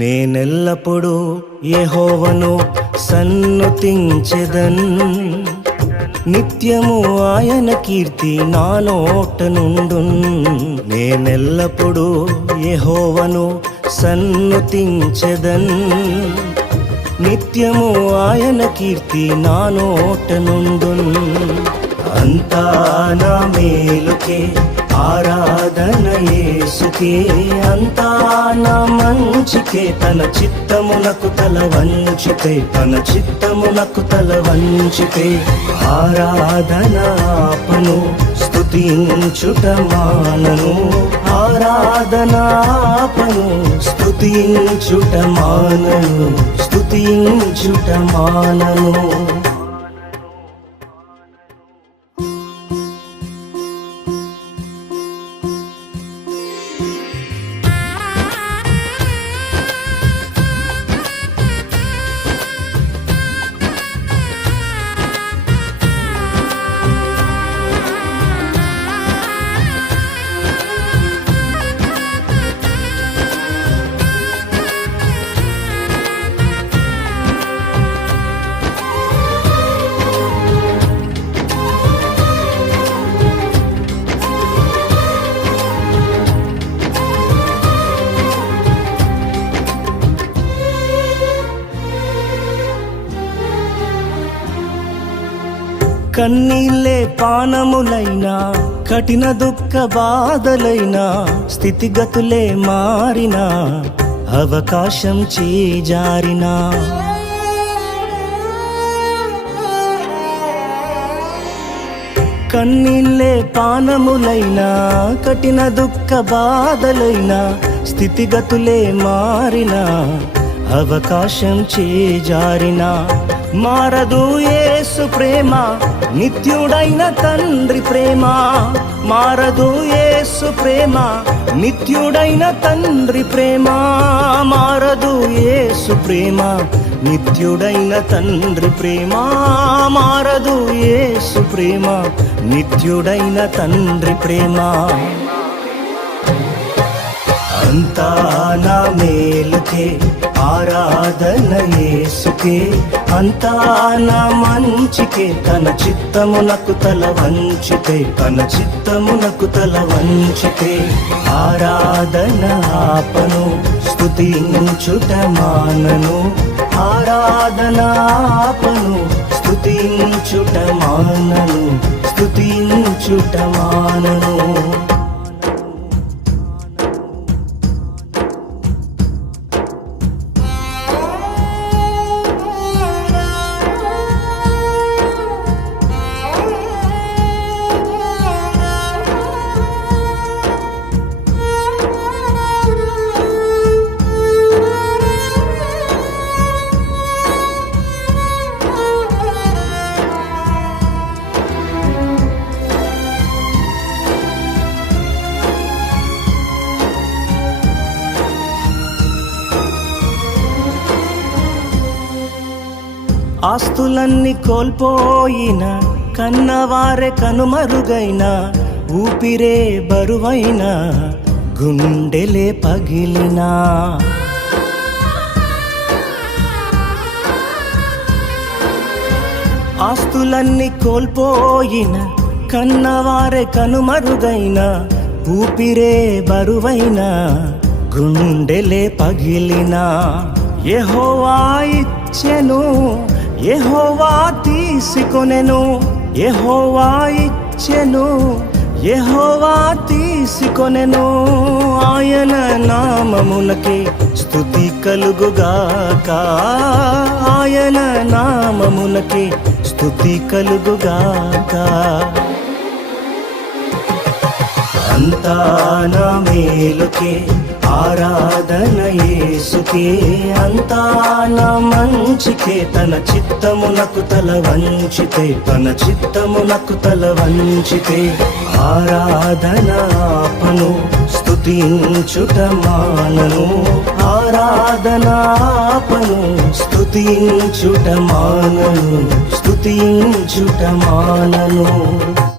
నేనెల్లప్పుడూ యెహోవాను సన్నుతించెదన్, నిత్యము ఆయన కీర్తి నా నోట నుండున్. నేనెల్లప్పుడూ యెహోవాను సన్నుతించెదన్, నిత్యము ఆయన కీర్తి నా నోట నుండున్. అంతా నా మేలుకే ఆరాధన యేసుకే, అంతా నా మంచికే. తన చిత్తమునకు తల వంచితే, తన చిత్తమునకు తల వంచితే ఆరాధన ఆపను, స్తుతించుట మానను. ఆరాధన ఆపను, స్తుతించుట మానను, స్తుతించుట మానను. కన్నీళ్ళే పానములైనా, కఠిన దుఃఖ బాధలైనా, స్థితిగతులే మారినా, అవకాశం చేజారినా, కన్నీళ్ళే పానములైనా, కఠిన దుఃఖ బాధలైనా, స్థితిగతులే మారినా, అవకాశం చేజారినా, మారదు యేసు ప్రేమ, నిత్యుడైన తండ్రి ప్రేమ. మారదు యేసు ప్రేమ, నిత్యుడైన తండ్రి ప్రేమ. మారదు యేసు ప్రేమ, నిత్యుడైన తండ్రి ప్రేమ. మారదు యేసు ప్రేమ, నిత్యుడైన తండ్రి ప్రేమ. అంతా నా మేలుకే ఆరాధన యేసుకే, అంతా నా మంచికే. తన చిత్తమునకు తల వంచితే, తన చిత్తమునకు తల వంచితే ఆరాధన ఆపను, స్తుతించుట మానను. ఆరాధన ఆపను, స్తుతించుట మానను, స్తుతించుట మానను. ఆస్తులన్నీ కోల్పోయిన, కన్నవారే కనుమరుగైన, ఊపిరే బరువైన, గుండెలే పగిలినా, ఆస్తులన్నీ కోల్పోయిన, కన్నవారే కనుమరుగైన, ఊపిరే బరువైన, గుండెలే పగిలినా, యెహోవా ఇచ్చెను, యెహోవా తీసుకొనెను. యెహోవా ఇచ్చెను, యెహోవా తీసుకొనెను. ఆయన నామమునకే స్తుతి కలుగుగాక, ఆయన నామమునకే స్తుతి కలుగుగాక. అంతా నా మేలుకే ఆరాధన యేసుకే, అంతా నా మంచికే. తన చిత్తమునకు తల వంచితే, తన చిత్తమునకు తల వంచితే ఆరాధన ఆపను, స్తుతించుట మానను. ఆరాధన ఆపను, స్తుతించుట మానను, స్తుతించుట మానను.